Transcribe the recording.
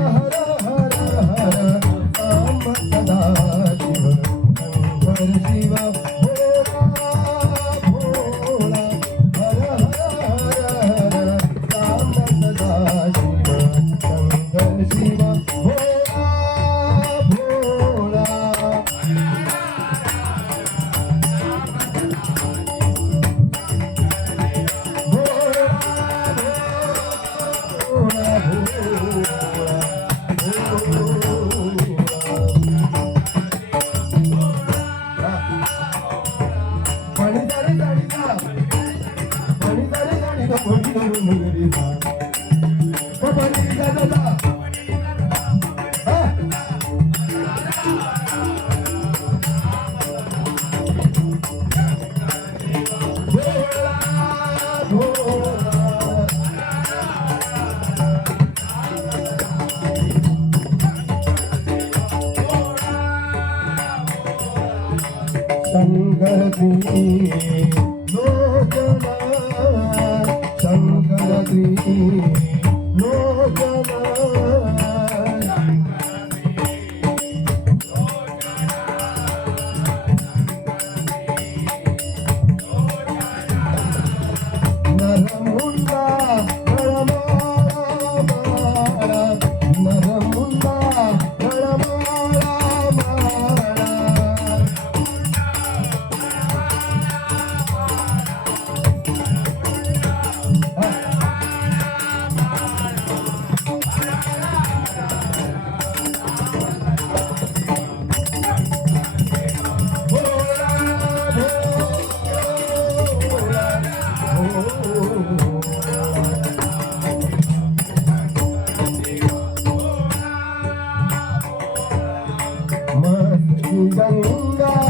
Hare कोणी Tchau.